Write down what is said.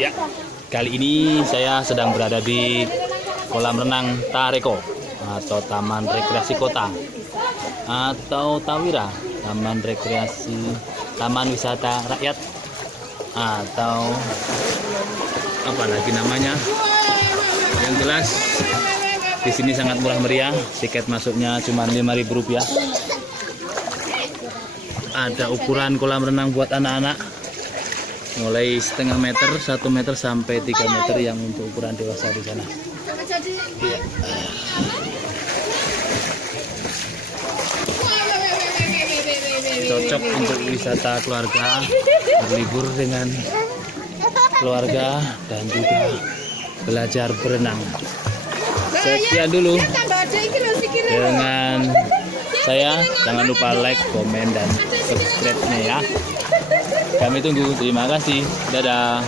Ya, kali ini saya sedang berada di kolam renang Tareko atau Taman Rekreasi Kota atau Tawira, Taman Wisata Rakyat atau apa lagi namanya. Yang jelas di sini sangat murah meriah, tiket masuknya cuma Rp5.000. Ada ukuran kolam renang buat anak-anak mulai setengah meter, 1 meter sampai 3 meter yang untuk ukuran dewasa di sana. Ya. Cocok untuk wisata keluarga, berlibur dengan keluarga dan juga belajar berenang. Sekian dulu dengan saya, jangan lupa like, komen, dan subscribe-nya ya. Kami tunggu. Terima kasih. Dadah.